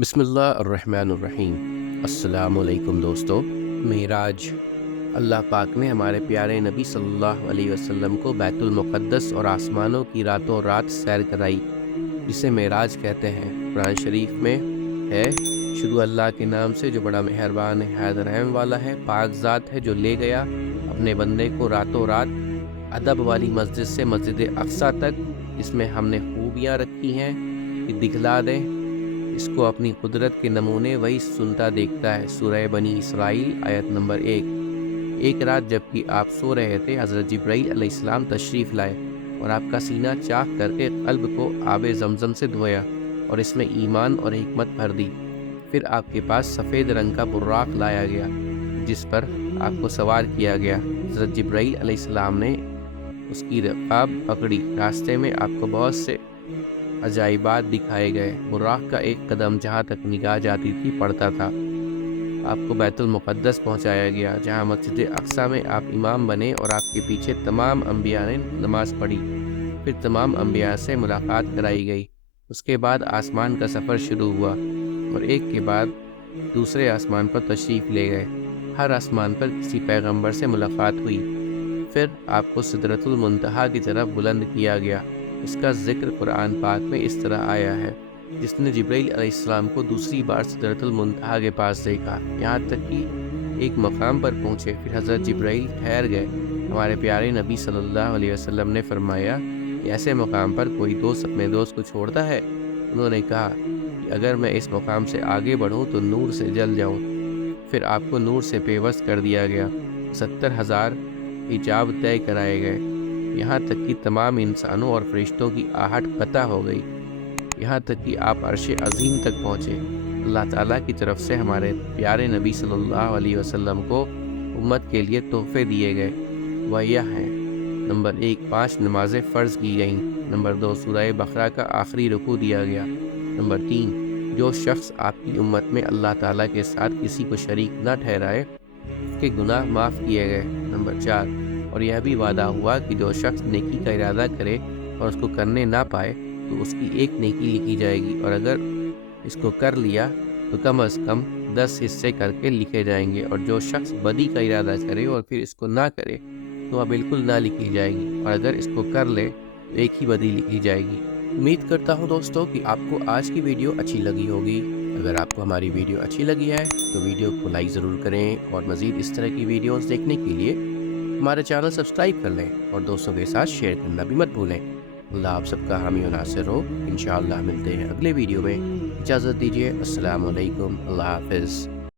بسم اللہ الرحمن الرحیم۔ السلام علیکم دوستو۔ معراج، اللہ پاک نے ہمارے پیارے نبی صلی اللہ علیہ وسلم کو بیت المقدس اور آسمانوں کی راتوں رات سیر کرائی، جسے معراج کہتے ہیں۔ قرآن شریف میں ہے، شروع اللہ کے نام سے جو بڑا مہربان نہایت رحم والا ہے۔ پاک ذات ہے جو لے گیا اپنے بندے کو راتوں رات ادب والی مسجد سے مسجد اقصیٰ تک، جس میں ہم نے خوبیاں رکھی ہیں کہ دکھلا دیں اس کو اپنی قدرت کے نمونے، وہی سنتا دیکھتا ہے۔ سورہ بنی اسرائیل آیت نمبر 1۔ ایک رات جبکہ آپ سو رہے تھے، حضرت جبرائیل علیہ السلام تشریف لائے اور آپ کا سینہ چاک کر کے قلب کو آب زمزم سے دھویا اور اس میں ایمان اور حکمت بھر دی۔ پھر آپ کے پاس سفید رنگ کا براق لایا گیا جس پر آپ کو سوار کیا گیا۔ حضرت جبرائیل علیہ السلام نے اس کی رکاب پکڑی۔ راستے میں آپ کو بہت سے عجائبات دکھائے گئے۔ براق کا ایک قدم جہاں تک نگاہ جاتی تھی پڑتا تھا۔ آپ کو بیت المقدس پہنچایا گیا، جہاں مسجد اقصیٰ میں آپ امام بنے اور آپ کے پیچھے تمام انبیاء نے نماز پڑھی۔ پھر تمام انبیاء سے ملاقات کرائی گئی۔ اس کے بعد آسمان کا سفر شروع ہوا اور ایک کے بعد دوسرے آسمان پر تشریف لے گئے۔ ہر آسمان پر کسی پیغمبر سے ملاقات ہوئی۔ پھر آپ کو سدرۃ المنتہا کی طرف بلند کیا گیا۔ اس کا ذکر قرآن پاک میں اس طرح آیا ہے، جس نے جبرائیل علیہ السلام کو دوسری بار سدرۃ المنتہا کے پاس دیکھا، یہاں تک کہ ایک مقام پر پہنچے۔ پھر حضرت جبرائیل ٹھہر گئے۔ ہمارے پیارے نبی صلی اللہ علیہ وسلم نے فرمایا کہ ایسے مقام پر کوئی دوست اپنے دوست کو چھوڑتا ہے؟ انہوں نے کہا کہ اگر میں اس مقام سے آگے بڑھوں تو نور سے جل جاؤں۔ پھر آپ کو نور سے پیوست کر دیا گیا۔ 70,000 حجاب طے کرائے گئے، یہاں تک کہ تمام انسانوں اور فرشتوں کی آہٹ قطع ہو گئی، یہاں تک کہ آپ عرش عظیم تک پہنچے۔ اللہ تعالیٰ کی طرف سے ہمارے پیارے نبی صلی اللہ علیہ وسلم کو امت کے لیے تحفے دیے گئے، وہ یہ ہیں: نمبر 1، 5 نمازیں فرض کی گئیں۔ نمبر 2، سورہ بقرہ کا آخری رکوع دیا گیا۔ نمبر 3، جو شخص آپ کی امت میں اللہ تعالیٰ کے ساتھ کسی کو شریک نہ ٹھہرائے، اس کے گناہ معاف کیے گئے۔ نمبر 4، اور یہ بھی وعدہ ہوا کہ جو شخص نیکی کا ارادہ کرے اور اس کو کرنے نہ پائے تو اس کی ایک نیکی لکھی جائے گی، اور اگر اس کو کر لیا تو کم از کم 10 حصے کر کے لکھے جائیں گے، اور جو شخص بدی کا ارادہ کرے اور پھر اس کو نہ کرے تو وہ بالکل نہ لکھی جائے گی، اور اگر اس کو کر لے تو ایک ہی بدی لکھی جائے گی۔ امید کرتا ہوں دوستو کہ آپ کو آج کی ویڈیو اچھی لگی ہوگی۔ اگر آپ کو ہماری ویڈیو اچھی لگی ہے تو ویڈیو کو لائک ضرور کریں، اور مزید اس طرح کی ویڈیوز دیکھنے کے لیے ہمارے چینل سبسکرائب کر لیں اور دوستوں کے ساتھ شیئر کرنا بھی مت بھولیں۔ اللہ آپ سب کا حامی و ناصر ہو۔ انشاءاللہ ملتے ہیں اگلے ویڈیو میں۔ اجازت دیجیے، السلام علیکم، اللہ حافظ۔